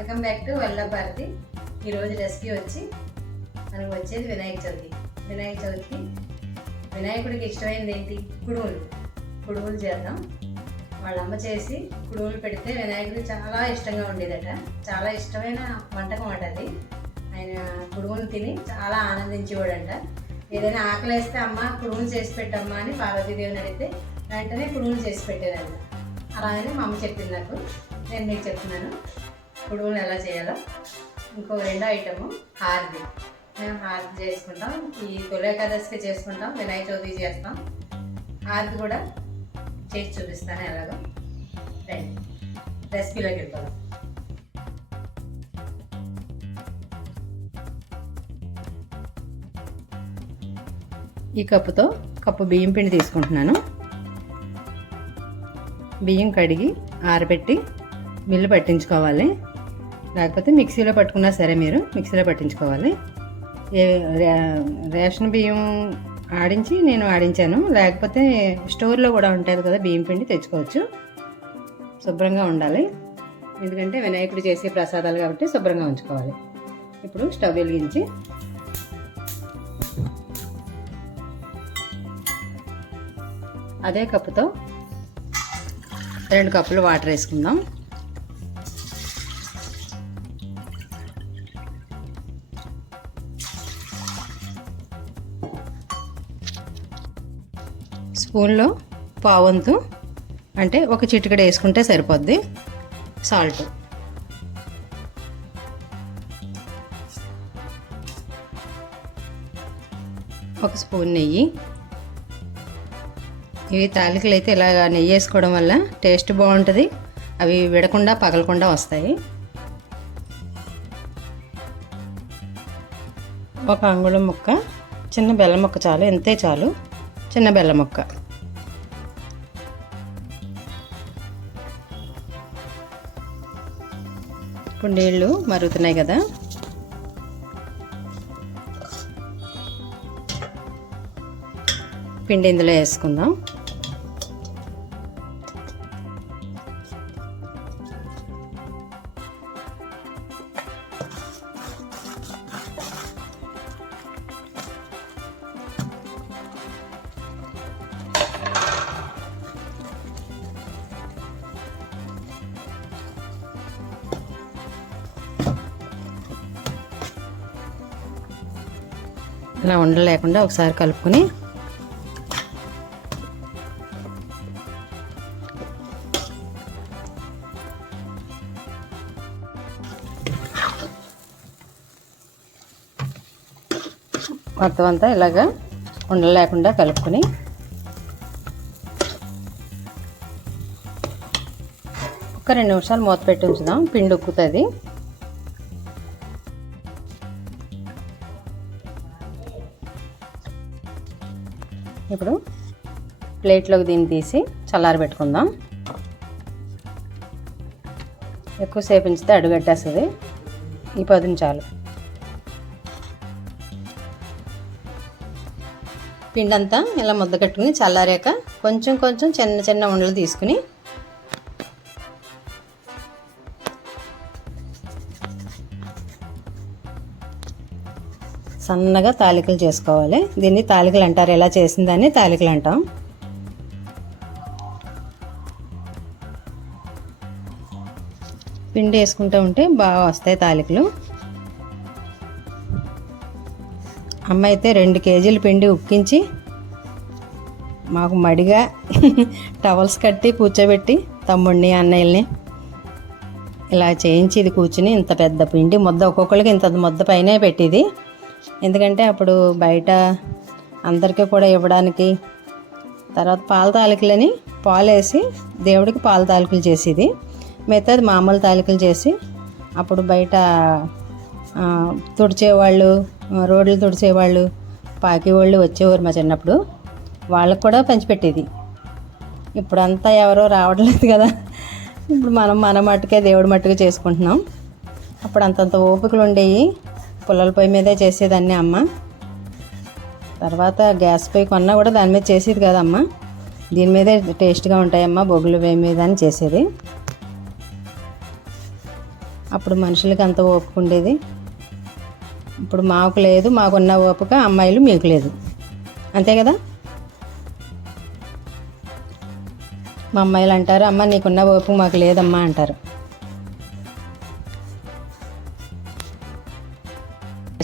Welcome back to Vella Bharathi. ఈరోజు recipe వచ్చి మనకు వచ్చేది వినాయక చవితి. వినాయక చవితికి వినాయకుడికి ఇష్టమైనది ఏంటి? కుడుములు. కుడుములు చేద్దాం. వాళ్ళ అమ్మ చేసి కుడుములు పెడితే వినాయకుడు చాలా ఇష్టంగా ఉండేదట. చాలా ఇష్టమైన వంటకం అట అది. ఆయన కుడుములు తిని చాలా ఆనందించేవాడంట. ఏదైనా ఆకలేస్తే అమ్మ కుడుములు చేసి పెట్టమ్మా అని పార్వతీదేవిని అడిగితే వెంటనే కుడుములు చేసి పెట్టేదంట అలాగనే మా అమ్మ చెప్పింది నాకు. నేను మీకు చెప్తున్నాను. కుడుములు ఎలా చేయాలో. ఇంకో రెండో ఐటము హారతి మేము హారతి చేసుకుంటాం. ఈ తొలి చేసుకుంటాం. వినాయక చవితి చేస్తాం. హారతి కూడా చేసి చూపిస్తాను ఎలాగో. రండి. రెసిపీలోకి వెళ్ళిపోదాం. ఈ కప్పుతో కప్పు బియ్యం పిండి తీసుకుంటున్నాను. బియ్యం కడిగి ఆరబెట్టి మిల్లు పట్టించుకోవాలి. లేకపోతే మిక్సీలో పట్టుకున్నా సరే మీరు మిక్సీలో పట్టించుకోవాలి. ఏ రే- రేషన్ బియ్యం ఆడించి నేను ఆడించాను. లేకపోతే స్టోర్లో కూడా ఉంటుంది కదా బియ్యం పిండి తెచ్చుకోవచ్చు. శుభ్రంగా ఉండాలి. ఎందుకంటే వినాయకుడు చేసే ప్రసాదాలు కాబట్టి శుభ్రంగా ఉంచుకోవాలి. ఇప్పుడు స్టవ్ వెలిగించి అదే కప్పుతో రెండు కప్పులు వాటర్ వేసుకుందాం. స్పూన్లో పావంతు అంటే ఒక చిటికెడ వేసుకుంటే సరిపోద్ది. సాల్ట్ ఒక స్పూన్ నెయ్యి. ఇవి తాలికలు అయితే ఇలాగ నెయ్యి వేసుకోవడం వల్ల టేస్ట్ బాగుంటుంది. అవి విడకుండా పగలకుండా వస్తాయి. ఒక అంగుళం ముక్క చిన్న బెల్లం ముక్క చాలు ఎంతే చాలు. చిన్న బెల్లం ముక్క. ఇప్పుడు నీళ్ళు మరుగుతున్నాయి కదా. పిండి ఇందులో వేసుకుందాం. ఇలా ఉండలేకుండా ఒకసారి కలుపుకొని మొత్తం అంతా ఇలాగా ఉండలేకుండా కలుపుకొని ఒక రెండు నిమిషాలు మూత పెట్టి ఉంచుదాం. పిండి ఉక్కుతుంది. ఇప్పుడు ప్లేట్లోకి దీన్ని తీసి చల్లారి పెట్టుకుందాం. ఎక్కువసేపు ఉంచితే అడుగట్టేస్తుంది. ఈ పది చాలు పిండి అంతా ఇలా ముద్ద కట్టుకుని చల్లారాక కొంచెం కొంచెం చిన్న చిన్న ఉండలు తీసుకుని సన్నగా తాలికలు చేసుకోవాలి. దీన్ని తాలికలు అంటారు. ఎలా చేసిందని తాలికలు అంటాం. పిండి వేసుకుంటూ ఉంటే బాగా వస్తాయి తాలికలు. అమ్మ అయితే రెండు కేజీల పిండి ఉక్కించి మాకు మడిగా టవల్స్ కట్టి కూర్చోబెట్టి తమ్ముడిని అన్నయ్యల్ని ఇలా చేయించి ఇది కూర్చుని ఇంత పెద్ద పిండి ముద్ద ఒక్కొక్కరికి ఇంత ముద్ద పైనే పెట్టేది. ఎందుకంటే అప్పుడు బయట అందరికీ కూడా ఇవ్వడానికి తర్వాత పాల తాలికలని పాలు వేసి దేవుడికి పాల తాలికలు చేసేది. మిగతాది మామూలు తాలికలు చేసి అప్పుడు బయట తుడిచేవాళ్ళు రోడ్లు తుడిచేవాళ్ళు పాకేవాళ్ళు వచ్చేవారు మా చిన్నప్పుడు. వాళ్ళకు కూడా పంచిపెట్టేది. ఇప్పుడంతా ఎవరో రావట్లేదు కదా. ఇప్పుడు మనం మన మట్టుకే దేవుడి మట్టుకు చేసుకుంటున్నాం. అప్పుడు అంతంత ఓపికలు ఉండేవి పుల్లల పొయ్యి మీదే చేసేదాన్ని అమ్మ. తర్వాత గ్యాస్ పొయ్యి కొన్నా కూడా దాని మీద చేసేది కదమ్మా. దీని మీదే టేస్ట్గా ఉంటాయమ్మ బొగ్గులు పొయ్యి మీద అని చేసేది. అప్పుడు మనుషులకి అంత ఓపిక ఉండేది. ఇప్పుడు మాకు లేదు మాకున్న ఓపిక అమ్మాయిలు మీకు లేదు. అంతే కదా? మా అమ్మాయిలు అంటారు అమ్మ నీకున్న ఓపిక మాకు లేదమ్మా అంటారు.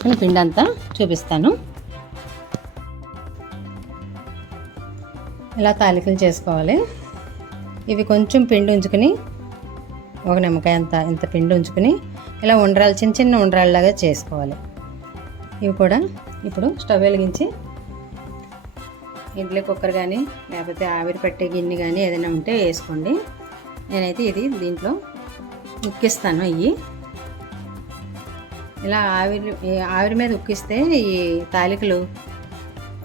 చేసుకుని పిండి అంతా చూపిస్తాను. ఇలా తాలికలు చేసుకోవాలి. ఇవి కొంచెం పిండి ఉంచుకుని ఒక నిమ్మకాయ అంత ఇంత పిండి ఉంచుకుని ఇలా ఉండరాలు చిన్న చిన్న ఉండరాళ్ళలాగా చేసుకోవాలి. ఇవి కూడా ఇప్పుడు స్టవ్ వెలిగించి ఇడ్లీ కుక్కర్ కానీ లేకపోతే ఆవిరి పెట్టే గిన్నె కానీ ఏదైనా ఉంటే వేసుకోండి. నేనైతే ఇది దీంట్లో ఉక్కిస్తాను ఇవి ఇలా ఆవిరి ఆవిరి మీద ఉక్కిస్తే ఈ తాలికలు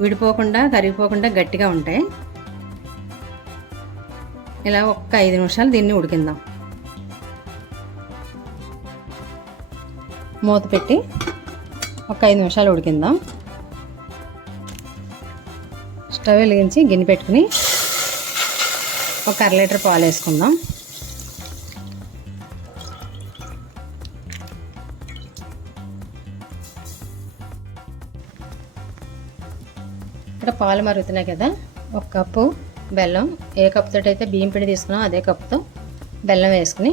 విడిపోకుండా కరిగిపోకుండా గట్టిగా ఉంటాయి. ఇలా ఒక్క ఐదు నిమిషాలు దీన్ని ఉడికిందాం. మూత పెట్టి ఒక ఐదు నిమిషాలు ఉడికిందాం. స్టవ్ వెలిగించి గిన్నె పెట్టుకుని ఒక అర లీటర్ పాలు వేసుకుందాం. ఇక్కడ పాలు మరుగుతున్నాయి కదా. ఒక కప్పు బెల్లం ఏ కప్పుతో అయితే బియ్యం పిండి తీసుకున్నాం అదే కప్పుతో బెల్లం వేసుకుని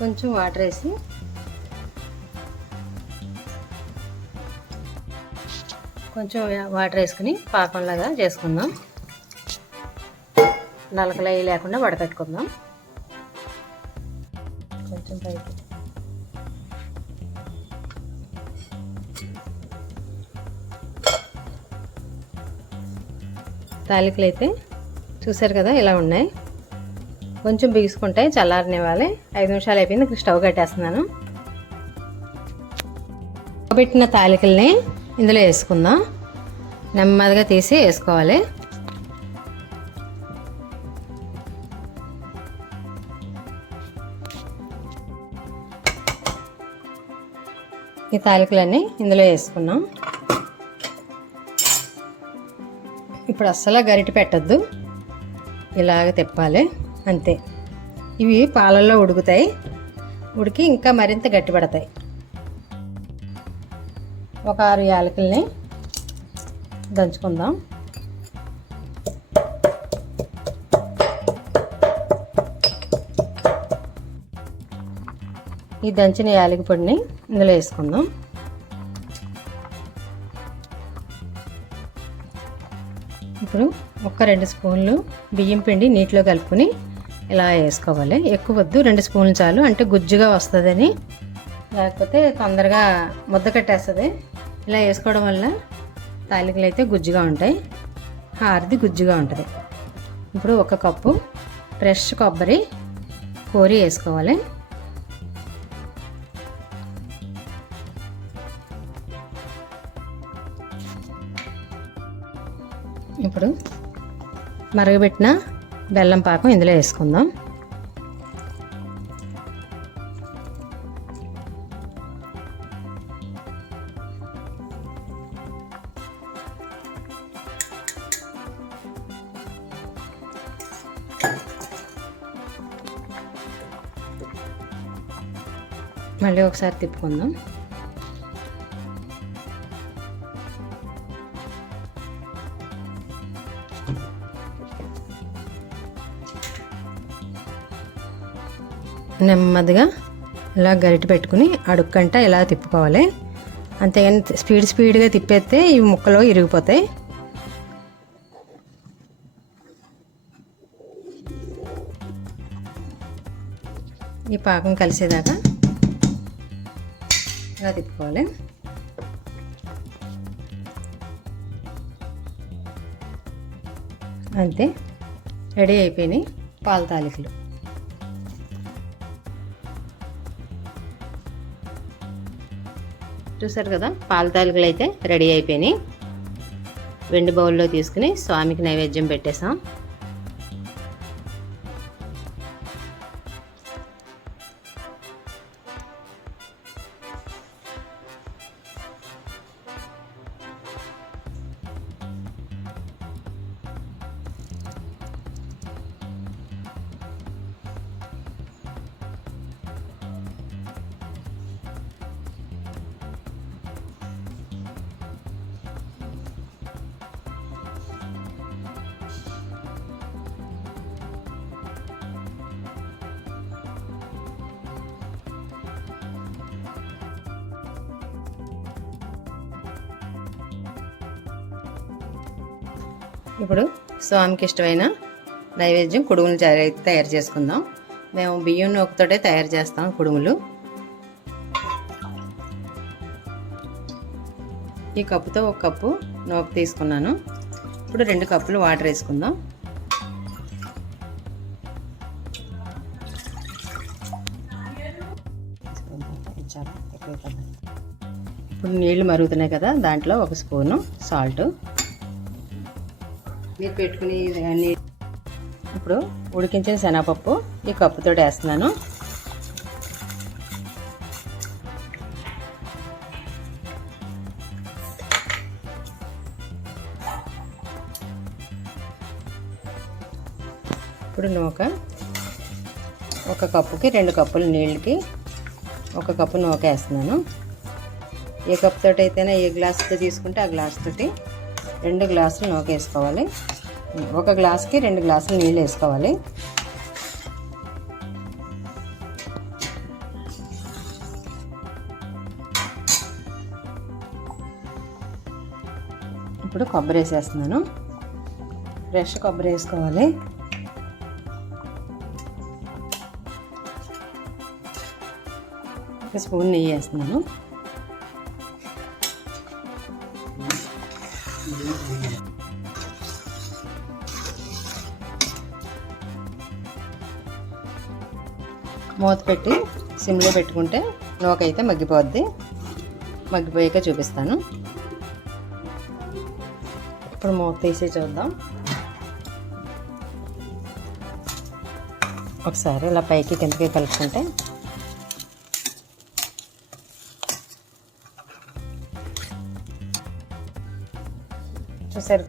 కొంచెం వాటర్ వేసి కొంచెం వాటర్ వేసుకుని పాకంలాగా చేసుకుందాం. నలకలయ్యి లేకుండా వడకట్టుకుందాం ఉంటాయి. తాలికలు అయితే చూసారు కదా ఇలా ఉన్నాయి. కొంచెం బిగుసుకుంటాయి చల్లారనివ్వాలి. ఐదు నిమిషాలు అయిపోయింది స్టవ్ కట్టేస్తున్నాను. పెట్టిన తాలికల్ని ఇందులో వేసుకుందాం. నెమ్మదిగా తీసి వేసుకోవాలి. ఈ తాలికలన్నీ ఇందులో వేసుకున్నాం. ఇప్పుడు అస్సలు గరిటె పెట్టద్దు. ఇలాగ తిప్పాలి అంతే. ఇవి పాలల్లో ఉడుకుతాయి. ఉడికి ఇంకా మరింత గట్టిపడతాయి ఒక ఆరు యాలకుల్ని దంచుకుందాం. ఈ దంచిన యాలకి పొడిని ఇందులో వేసుకుందాం. ఇప్పుడు ఒక రెండు స్పూన్లు బియ్యం పిండి నీటిలో కలుపుకొని ఇలా వేసుకోవాలి. ఎక్కువ వద్దు రెండు స్పూన్లు చాలు. అంటే గుజ్జుగా వస్తుందని. లేకపోతే తొందరగా ముద్ద కట్టేస్తుంది. ఇలా వేసుకోవడం వల్ల తాలికలు అయితే గుజ్జుగా ఉంటాయి. హారిది గుజ్జుగా ఉంటుంది. ఇప్పుడు ఒక కప్పు ఫ్రెష్ కొబ్బరి కోరి వేసుకోవాలి. ఇప్పుడు మరగబెట్టిన బెల్లం పాకం ఇందులో వేసుకుందాం. మళ్ళీ ఒకసారి తిప్పుకుందాం. నెమ్మదిగా ఇలా గరిటె పెట్టుకుని అడుక్కంట ఇలా తిప్పుకోవాలి. అంతేగాని స్పీడ్ స్పీడ్గా తిప్పేస్తే ఈ ముక్కలు ఇరిగిపోతాయి. ఈ పాకం కలిసేదాకా ఇలా తిప్పుకోవాలి. అంతే రెడీ అయిపోయినాయి పాల తాలికలు. చూసారు కదా పాల తాలికలు అయితే రెడీ అయిపోయినాయి. వెండి బౌల్లో తీసుకుని స్వామికి నైవేద్యం పెట్టేసాం. ఇప్పుడు స్వామికి ఇష్టమైన నైవేద్యం కుడుములు తయారు తయారు చేసుకుందాం. మేము బియ్యం నూకతోటే తయారు చేస్తాం కుడుములు. ఈ కప్పుతో ఒక కప్పు నూకు తీసుకున్నాను. ఇప్పుడు రెండు కప్పులు వాటర్ వేసుకుందాం. ఇప్పుడు నీళ్ళు మరుగుతున్నాయి కదా దాంట్లో ఒక స్పూను సాల్ట్. మీరు పెట్టుకుని ఇప్పుడు ఉడికించిన శనగపప్పు ఈ కప్పుతో వేస్తున్నాను. ఇప్పుడు నూక ఒక కప్పుకి రెండు కప్పులు నీళ్ళకి ఒక కప్పు నూక వేస్తున్నాను. ఏ కప్పు తోటి అయితేనే ఏ గ్లాస్తో తీసుకుంటే ఆ గ్లాస్ తోటి రెండు గ్లాసులు నూక వేసుకోవాలి. ఒక గ్లాస్కి రెండు గ్లాసులు నీళ్ళు వేసుకోవాలి. ఇప్పుడు కొబ్బరి వేసేస్తున్నాను. ఫ్రెష్ కొబ్బరి వేసుకోవాలి. ఒక స్పూన్ నెయ్యి వేస్తున్నాను. మూత పెట్టి సిమ్లో పెట్టుకుంటే నూకైతే మగ్గిపోద్ది. మగ్గిపోయాక చూపిస్తాను. ఇప్పుడు మూత తీసి చూద్దాం. ఒకసారి ఇలా పైకి కిందకి కలుపుకుంటే చూసారు.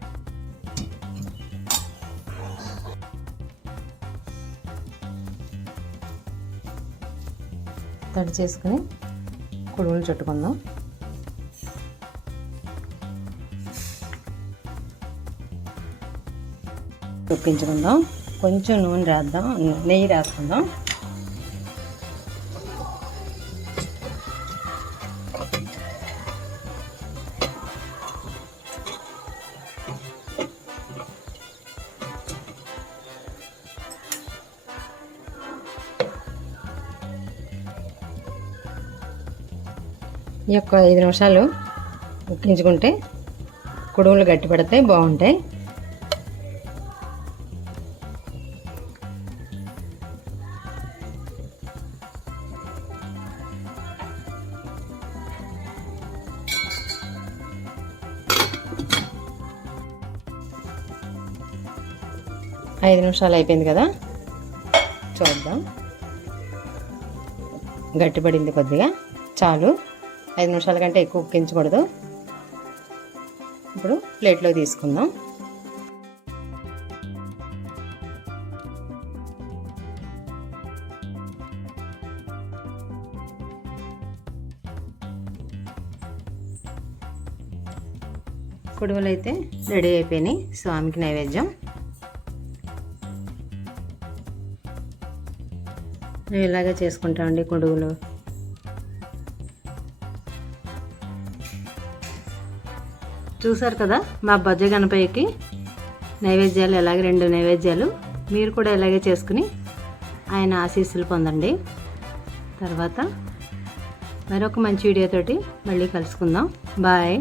తడి చేసుకుని కుడుములు చుట్టుకుందాం. చొప్పించుకుందాం కొంచెం నూనె రాద్దాం. నెయ్యి రాసుకుందాం. ఈ యొక్క ఐదు నిమిషాలు ఉక్కించుకుంటే కుడుములు గట్టిపడతాయి బాగుంటాయి. ఐదు నిమిషాలు అయిపోయింది కదా? చూద్దాం. గట్టిపడింది కొద్దిగా. చాలు. ఐదు నిమిషాల కంటే ఎక్కువ ఉక్కించకూడదు ఇప్పుడు ప్లేట్లో తీసుకుందాం. కుడుములు అయితే రెడీ అయిపోయినాయి. స్వామికి నైవేద్యం. మేము ఇలాగే చేసుకుంటామండి కొడుగులు చూసారు కదా మా బజ్జ గణపయ్యకి నైవేద్యాలు ఎలాగే రెండు నైవేద్యాలు మీరు కూడా ఇలాగే చేసుకుని ఆయన ఆశీస్సులు పొందండి. తర్వాత మరొక మంచి వీడియోతోటి మళ్ళీ కలుసుకుందాం. బాయ్.